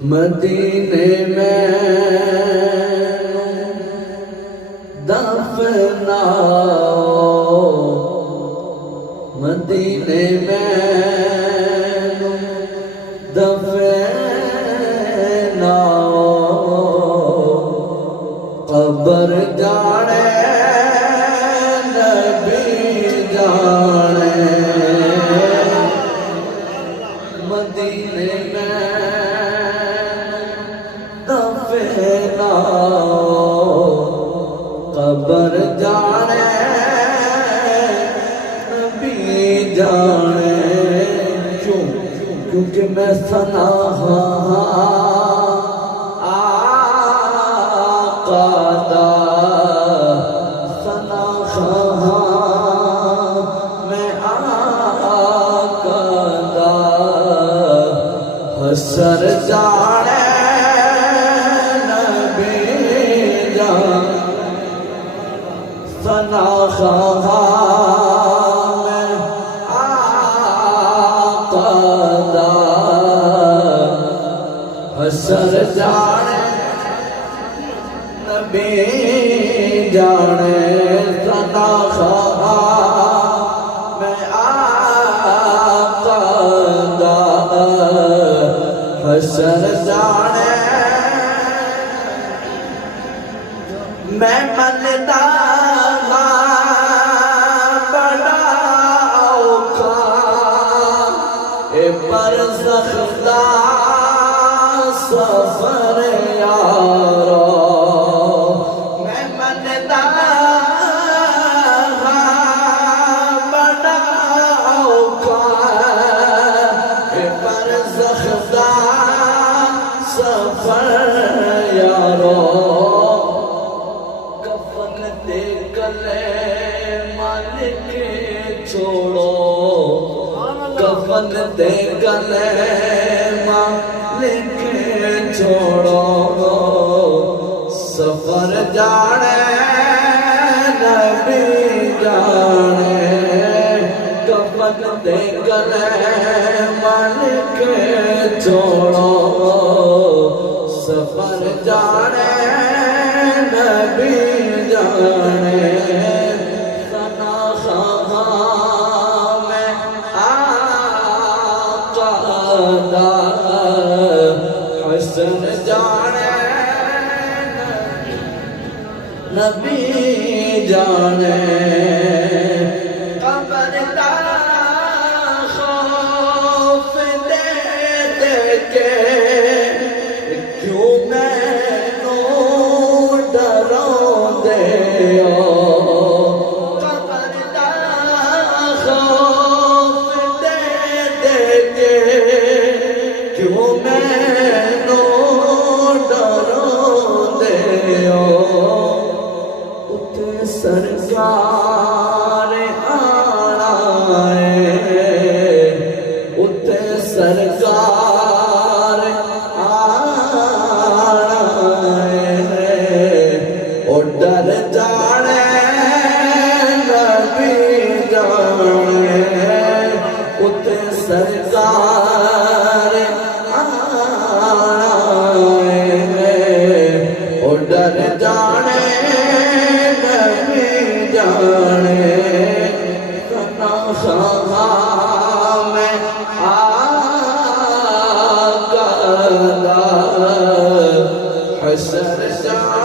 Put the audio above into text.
مدینے میں دفناؤ، مدینے میں دفناؤ، قبر جانے نبی جانے، مدینے میں قبر جانے نبی جانے، کیونکہ میں ثنا آقا دا، ثنا میں آقا دا، حشر جانے ثنا میں آقا دا، حشر جانے نبی جانے، ثنا میں آقا دا، حشر جانے میں ملتا برزخ دا سفر یارو، میں منتا بڑا اوکھا، برزخ دا سفر یارو، کفن دے گلے مالک چھوڑو، کفن دے گلے مالک چھوڑو، سفر جانے نبی جانے، کفن دے گلے مالک چھوڑو، سفر جانے نبی جانے، حسن جانے نبی جانے، قبر کا خوف دے دے کے کیوں میں نو ڈروں دے ہو، قبر کا خوف دے دے کے کیوں میں سرکار آنا ہے، اتے سرکار آنا ہے، اور ڈر جانے نبی جانے، اتے سرکار آنا ہے، اور ڈر جانے جانے، ثنا میں آقا دا، حشر جانے